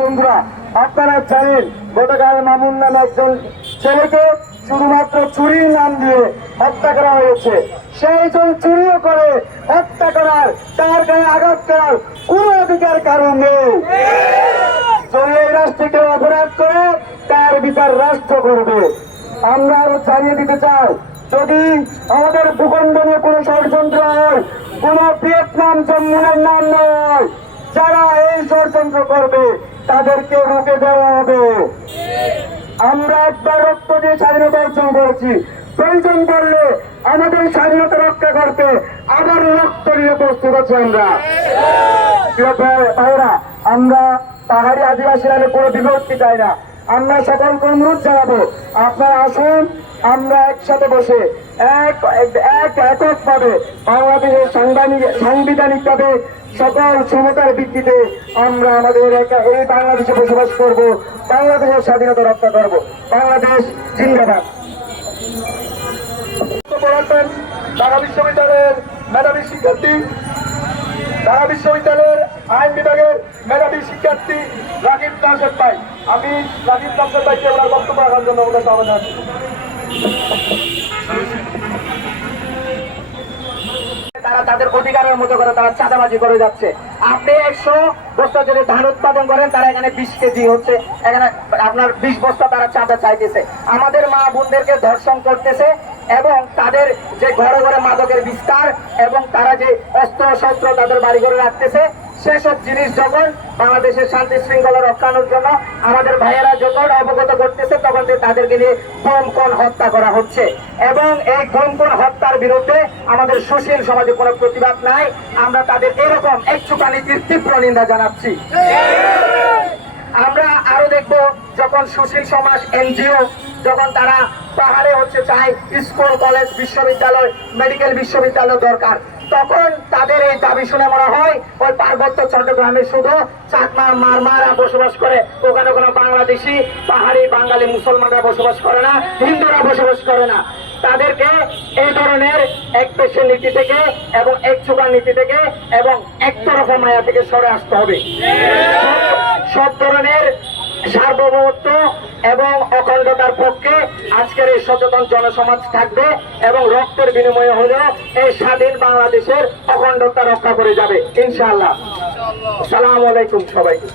বন্ধুরা, আপনারা জানেন গতকাল মামুন নামে একজন ছেলেকে শুধুমাত্র চুরির নাম দিয়ে হত্যা করা হয়েছে। সেই জন চুরিও করে হত্যা করার, তার গায়ে আঘাত করার কোন অধিকার কারণ নেই। যদি এই রাষ্ট্রকে অপরাধ করে তার বিচার রাষ্ট্র করবে। আমরা আরো জানিয়ে দিতে চাই, যদি আমাদের ভূখণ্ড নিয়ে কোনো ষড়যন্ত্র হয়, কোন ভিয়েতনাম জম্মুনের নাম নয়, যারা এই ষড়যন্ত্র করবে তাদেরকে রুখে দেওয়া হবে। আমরা একবার রক্ত দিয়ে স্বাধীনতা অর্জন করেছি, প্রয়োজন করলে আমাদের স্বাধীনতা রক্ষা করতে আবার রক্ত নিয়ে প্রস্তুত আছি। আমরা পাহাড়ি আদিবাসী নামে কোনো বিভক্তি চাই না। আমরা সকলকে অনুরোধ জানাবো, আপনারা আসুন, আমরা একসাথে বসে এককভাবে বাংলাদেশের সাংবিধানিকভাবে সকল সমতার ভিত্তিতে আমরা আমাদের এই বাংলাদেশে বসবাস করব, বাংলাদেশের স্বাধীনতা রক্ষা করব। বাংলাদেশ জিন্দাবাদ। ঢাকা বিশ্ববিদ্যালয়ের মেধাবী শিক্ষার্থী, ঢাকা বিশ্ববিদ্যালয়ের আইন বিভাগের মেধাবী শিক্ষার্থী রাকিব নাসের ভাই, আমি রাকিব নাসের ভাইকে ওনার বক্তব্য রাখার জন্য আমাদের আহ্বান জানাচ্ছি। তারা তাদের অধিকারের মতো করে তারা চাঁদাবাজি করে যাচ্ছে। আপনি 100 বস্তা যদি ধান উৎপাদন করেন, তারা এখানে 20 কেজি হচ্ছে, এখানে আপনার 20 বস্তা তারা চাঁদা চাইতেছে। আমাদের মা বোনদেরকে ধর্ষণ করতেছে এবং তাদের যে ঘরে ঘরে মাদকের বিস্তার এবং তারা যে অস্ত্র শস্ত্র তাদের বাড়ি ঘরে রাখতেছে, সেসব জিনিস যখন বাংলাদেশের শান্তি শৃঙ্খলা রক্ষানোর জন্য আমাদের ভাইয়েরা যখন অবগত করতেছে, তখন তাদেরকে নিয়ে গুম-খুন হত্যা করা হচ্ছে। এবং এই গুম-খুন হত্যার বিরুদ্ধে আমাদের সুশীল সমাজে কোনো প্রতিবাদ নাই। আমরা তাদের এরকম একচুকা নীতির তীব্র নিন্দা জানাচ্ছি। আমরা আরো দেখবো, যখন সুশীল সমাজ এনজিও যখন তারা পাহাড়ে চায় স্কুল, কলেজ, বিশ্ববিদ্যালয়, মেডিকেল বিশ্ববিদ্যালয় দরকার, তখন তাদের এই দাবি শুনে মনে হয় ওই পার্বত্য চট্টগ্রামে শুধু চাকমা মারমারা বসবাস করে, ওখানে কোনো বাংলাদেশি, পাহাড়ি, বাঙালি, মুসলমানরা বসবাস করে না, হিন্দুরা বসবাস করে না। তাদেরকে এই ধরনের এক পেশের নীতি থেকে এবং এক চোখা নীতি থেকে এবং একতরফা মায়া থেকে সরে আসতে হবে। সব ধরনের সার্বভৌমত্ব এবং অখণ্ডতার পক্ষে আজকের এই সচেতন জনসমাজ থাকবে এবং রক্তের বিনিময়ে হলেও এই স্বাধীন বাংলাদেশের অখণ্ডতা রক্ষা করে যাবে ইনশাআল্লাহ। আসসালামু আলাইকুম সবাইকে।